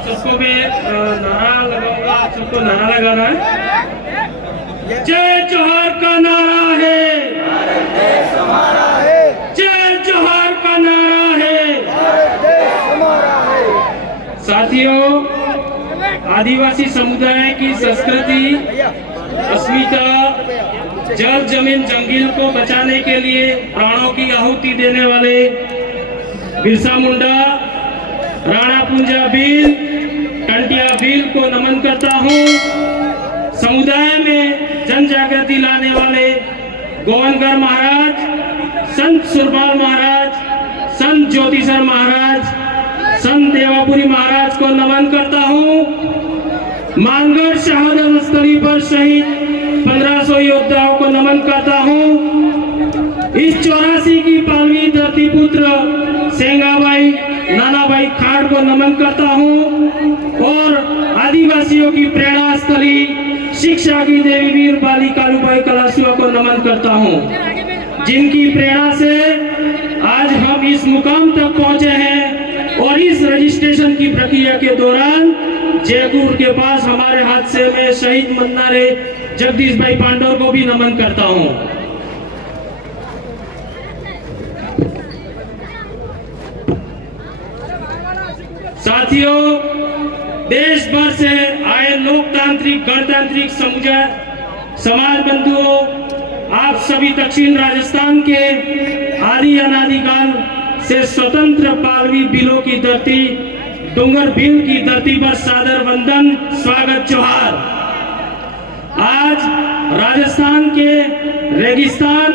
आप सबको भी नारा लगाऊंगा, आप सबको नारा लगाना है। जय जोहार का नारा है, भारत देश हमारा है, जय जोहार का नारा है, भारत देश हमारा है। साथियों, आदिवासी समुदाय की संस्कृति, अस्मिता, जल जमीन जंगल को बचाने के लिए प्राणों की आहुति देने वाले बिरसा मुंडा, राणा पुंजा भील, टंटिया भील को नमन करता हूँ। समुदाय में जन जागृति लाने वाले गोवनगर महाराज, संत सुरपाल महाराज, संत ज्योतिसर महाराज, संत देवापुरी महाराज को नमन करता हूँ। मानगढ़ शहादत स्थली पर शहीद 1500 योद्धाओं को नमन करता हूँ। इस 84 की पालवी धरती पुत्र सेंगाबाई नानाबाई खाड़ को नमन करता हूँ और आदिवासियों की प्रेरणा स्थली शिक्षा की देवी वीर बाली कालूबाई कलासुआ को नमन करता हूँ, जिनकी प्रेरणा से आज हम इस मुकाम तक पहुँचे हैं। और इस रजिस्ट्रेशन की प्रक्रिया के दौरान जयपुर के पास हमारे हादसे में शहीद मन्नारे जगदीश भाई पांडव को भी नमन करता हूं। साथियों, देश भर से आए लोकतांत्रिक गणतांत्रिक समाज बंधुओं, आप सभी दक्षिण राजस्थान के आदि अनादिकाल से स्वतंत्र पालवी बिलों की धरती डूंगर भील की धरती पर सादर वंदन, स्वागत, जोहार। आज राजस्थान के रेगिस्तान,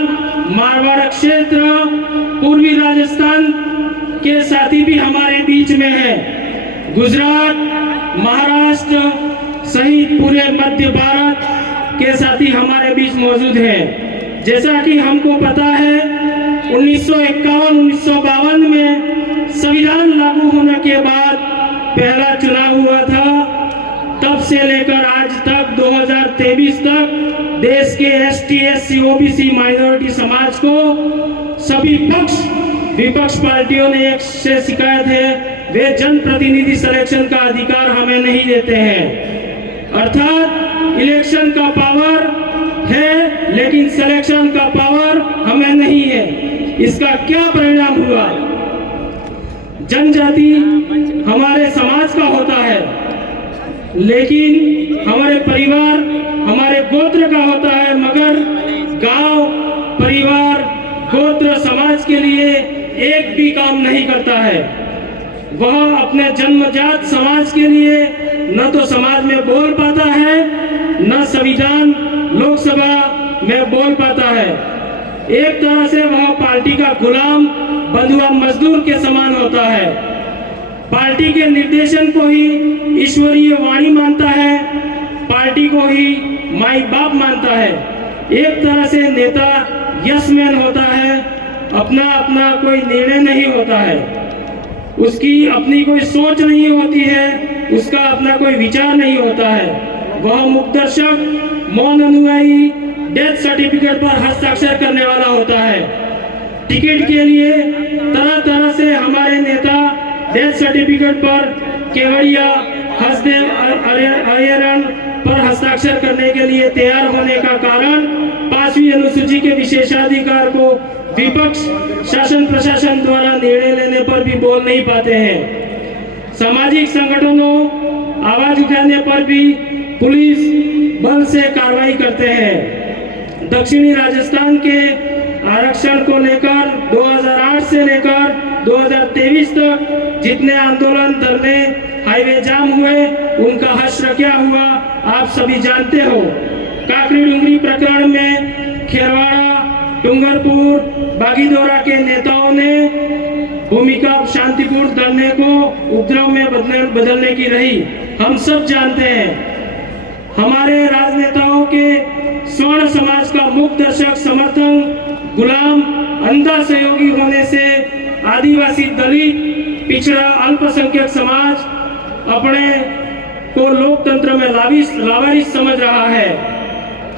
मारवाड़ क्षेत्र, पूर्वी राजस्थान के साथी भी हमारे बीच में है। गुजरात, महाराष्ट्र सहित पूरे मध्य भारत के साथी हमारे बीच मौजूद हैं। जैसा कि हमको पता है, 1951-1952 में संविधान लागू होने के बाद पहला चुनाव हुआ था। तब से लेकर आज तक 2023 तक देश के ST, SC, OBC माइनॉरिटी समाज को सभी पक्ष विपक्ष पार्टियों ने एक से शिकायत है, वे जनप्रतिनिधि सिलेक्शन का अधिकार हमें नहीं देते हैं। अर्थात इलेक्शन का पावर है लेकिन सिलेक्शन का पावर हमें नहीं है। इसका क्या परिणाम हुआ? जनजाति हमारे समाज का होता है, लेकिन हमारे परिवार हमारे गोत्र का होता है, मगर गांव, परिवार, गोत्र, समाज के लिए एक भी काम नहीं करता है। वह अपने जन्मजात समाज के लिए न तो समाज में बोल पाता है, न संविधान लोकसभा में बोल पाता है। एक तरह से वह पार्टी का गुलाम, बंधुआ, मजदूर के समान होता है। पार्टी के निर्देशन को ही ईश्वरीय वाणी मानता है, पार्टी को ही माई बाप मानता है। एक तरह से नेता यशमैन होता है, अपना अपना कोई निर्णय नहीं होता है, उसकी अपनी कोई सोच नहीं होती है, उसका अपना कोई विचार नहीं होता है। वह मुखदर्शक, मौन अनुयायी, डेथ सर्टिफिकेट पर हस्ताक्षर करने वाला होता है। टिकट के लिए तरह तरह से हमारे नेता डेथ सर्टिफिकेट पर केवड़िया, हसदेव, अयरन पर हस्ताक्षर करने के लिए तैयार होने का कारण 5वीं अनुसूची के विशेषाधिकार को विपक्ष शासन प्रशासन द्वारा निर्णय लेने पर भी बोल नहीं पाते हैं। सामाजिक संगठनों आवाज उठाने पर भी पुलिस बल से कार्रवाई करते हैं। दक्षिणी राजस्थान के आरक्षण को लेकर 2008 से लेकर 2023 तक जितने आंदोलन, धरने, हाईवे जाम हुए, उनका हश्र क्या हुआ आप सभी जानते हो। काकरी डुंगरी प्रकरण में खेरवाड़ा, डूंगरपुर, बागीदोरा के नेताओं ने भूमिका शांतिपूर्ण धरने को उपद्रव में बदलने की रही, हम सब जानते हैं। हमारे राजनेताओं के स्वर्ण समाज का मुख्य दर्शक, समर्थन, गुलाम, अंधा सहयोगी होने से आदिवासी, दलित, पिछड़ा, अल्पसंख्यक समाज अपने को लोकतंत्र में लावारिस समझ रहा है।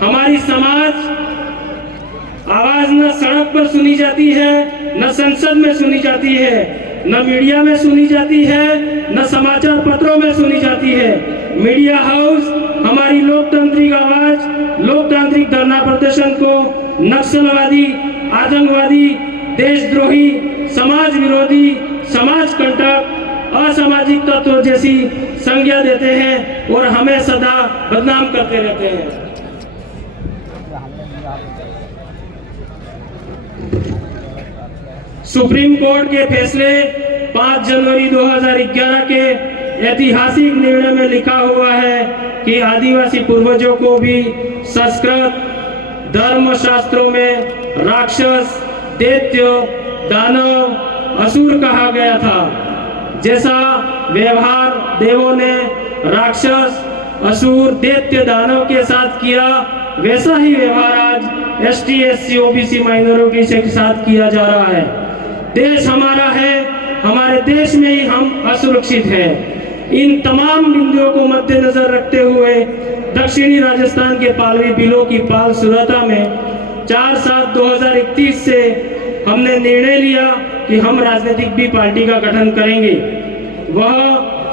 हमारी समाज आवाज न सड़क पर सुनी जाती है, न संसद में सुनी जाती है, न मीडिया में सुनी जाती है, न समाज समाचार पत्रों में सुनी जाती है। मीडिया हाउस हमारी लोकतांत्रिक आवाज, लोकतांत्रिक धरना प्रदर्शन को नक्सलवादी, आतंकवादी, देशद्रोही, समाज विरोधी, समाज कंटक, असामाजिक तत्व जैसी संज्ञा देते हैं और हमें सदा बदनाम करते रहते हैं। सुप्रीम कोर्ट के फैसले 5 जनवरी 2011 के ऐतिहासिक निर्णय में लिखा हुआ है कि आदिवासी पूर्वजों को भी संस्कृत धर्म शास्त्रों में राक्षस, दैत्य, दानव, असुर कहा गया था। जैसा व्यवहार देवों ने राक्षस, असुर, दैत्य, दानव के साथ किया, वैसा ही व्यवहार आज एसटी, एससी, ओबीसी माइनॉरिटी के साथ किया जा रहा है। देश हमारा है, हमारे देश में ही हम असुरक्षित हैं। इन तमाम बिंदुओं को मद्देनजर रखते हुए दक्षिणी राजस्थान के पालवी बिलों की पाल सुरता में 4/7/2021 से हमने निर्णय लिया कि हम राजनीतिक भी पार्टी का गठन करेंगे। वह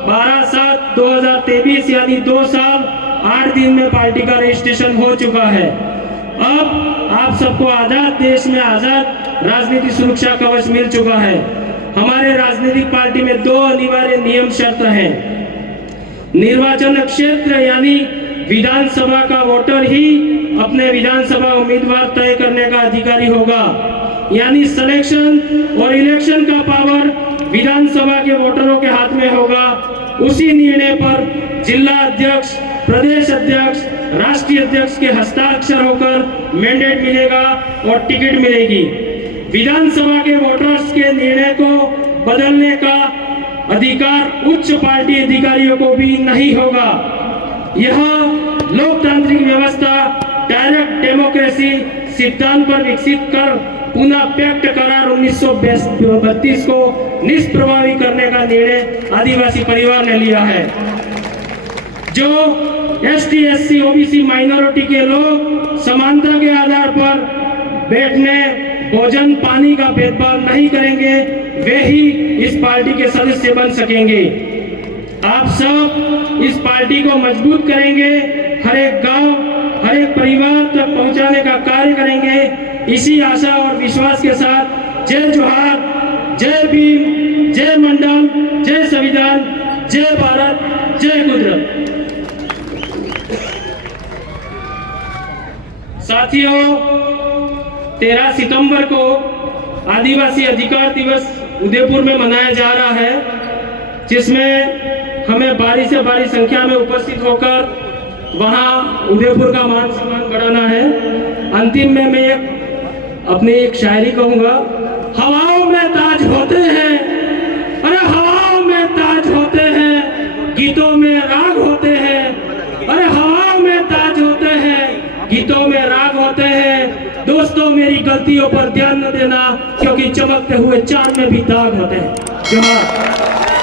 12/7/2023 यानी 2 साल 8 दिन में पार्टी का रजिस्ट्रेशन हो चुका है। अब आप सबको आजाद देश में आजाद राजनीतिक सुरक्षा कवच मिल चुका है। हमारे राजनीतिक पार्टी में 2 अनिवार्य नियम शर्त हैं। निर्वाचन क्षेत्र यानी विधानसभा का वोटर ही अपने विधानसभा उम्मीदवार तय करने का अधिकारी होगा, यानी सिलेक्शन और इलेक्शन का पावर विधानसभा के वोटरों के हाथ में होगा। उसी निर्णय पर जिला अध्यक्ष, प्रदेश अध्यक्ष, राष्ट्रीय अध्यक्ष के हस्ताक्षर होकर मैंडेट मिलेगा और टिकट मिलेगी। विधानसभा के वोटर्स के निर्णय को बदलने का अधिकार उच्च पार्टी अधिकारियों को भी नहीं होगा। यह लोकतांत्रिक व्यवस्था डायरेक्ट डेमोक्रेसी सिद्धांत पर विकसित कर पुनः पैक्ट करार 1932 को निष्प्रभावी करने का निर्णय आदिवासी परिवार ने लिया है। जो एसटी, एससी, ओबीसी माइनॉरिटी के लोग समानता के आधार पर बैठने, भोजन, पानी का भेदभाव नहीं करेंगे, वे ही इस पार्टी के सदस्य बन सकेंगे। आप सब इस पार्टी को मजबूत करेंगे, हर एक गांव, हर एक परिवार तक पहुंचाने का कार्य करेंगे। इसी आशा और विश्वास के साथ जय जोहार, जय भीम, जय मंडल, जय संविधान, जय भारत, जय गुजरात। साथियों, 13 सितंबर को आदिवासी अधिकार दिवस उदयपुर में मनाया जा रहा है, जिसमें हमें भारी से भारी संख्या में उपस्थित होकर वहां उदयपुर का मान सम्मान बढ़ाना है। अंतिम में मैं अपनी एक शायरी कहूंगा। हवाओं में ताज होते हैं, अरे हवाओं में ताज होते हैं, गीतों में राग होते हैं। अरे हवाओं में ताज होते हैं, गीतों में राग होते हैं। दोस्तों, मेरी गलतियों पर ध्यान न देना, क्योंकि चमकते हुए चांद में भी दाग होते हैं। जोहार।